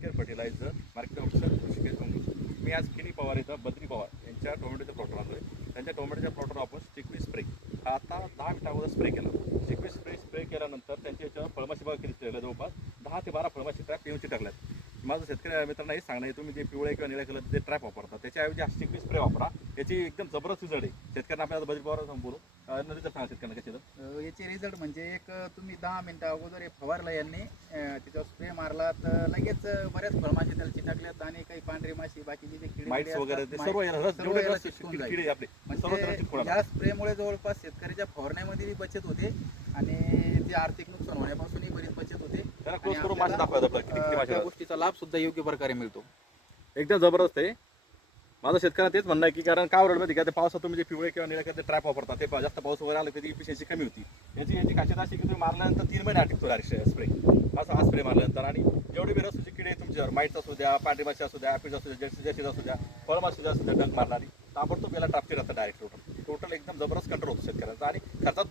Care fertiliser market officer Rishikesh Mangal मी आज किनी पवार इथं बद्री पवार यांच्या टोमॅटोच्या प्लॉटवर आलो आहे त्यांच्या टोमॅटोच्या प्लॉटवर आपण चिकवी स्प्रे हा आता दहा मिनिटा अगोदर स्प्रे केला. चिकवी स्प्रे स्प्रे केल्यानंतर त्यांच्या याच्यावर फळमाशी बाग केली जवळपास. दहा ते बारा फळमाशी ट्रॅप येऊन टाकल्यात माझं शेतकरी मित्रांना हे सांगणं आहे तुम्ही जे पिवळे किंवा निळ्या कलर जे ट्रॅप वापरता त्याच्याऐवजी हा स्टिकवी स्प्रे वापरा. याची एकदम जबरदस्त रिझल्ट आहे. शेतकऱ्यांना आपल्याला बद्री पवार बोलू. नदीचं सांगा शेतकऱ्यांना कशी याचे रिझल्ट म्हणजे एक तुम्ही दहा मिनिटं अगोदर हे फवारलं यांनी त्याच्यावर स्प्रे मारला तर लगेच बऱ्याच फळमाशी त्याला चिटकल्यात आणि काही पांढरी माशी बाकीचे जे किडे वगैरे सर्व म्हणजे या स्प्रेमुळे जवळपास शेतकऱ्याच्या फवारण्यामध्ये बचत होते आणि ते आर्थिक नुकसान होण्यापासूनही बचत होते आणि क्लोज करून मासे आपल्याला, दाखवायचं आपल्याला. किती किती अ, मासे त्या राहतात. गोष्टीचा लाभ सुद्धा योग्य प्रकारे मिळतो. एकदम जबरदस्त आहे. माझं शेतकऱ्यांना तेच म्हणणं आहे की कारण का माहिती का? ते पावसात तुम्ही जे पिवळे किंवा निळ्या कलर ट्रॅप वापरता ते पा- जास्त पाऊस वगैरे आला कधी इफिशियन्सी कमी होती. याची याची खासियत अशी की तुम्ही मारल्यानंतर तीन महिने टिकतो डायरेक्ट स्प्रे असं हा स्प्रे मारल्यानंतर. आणि जेवढे बी रसुचे किडे तुमच्यावर माईट असू द्या पांढरी माशी असू द्या ॲपिड असू द्या जॅक्सी असू द्या फळमाशी असू द्या डंक मारणारी ताबडतोब याला टापते राहतं डायरेक्ट टोटल टोटल एकदम जबरदस्त कंट्रोल होतो शेतकऱ्यांचा आणि खर्चात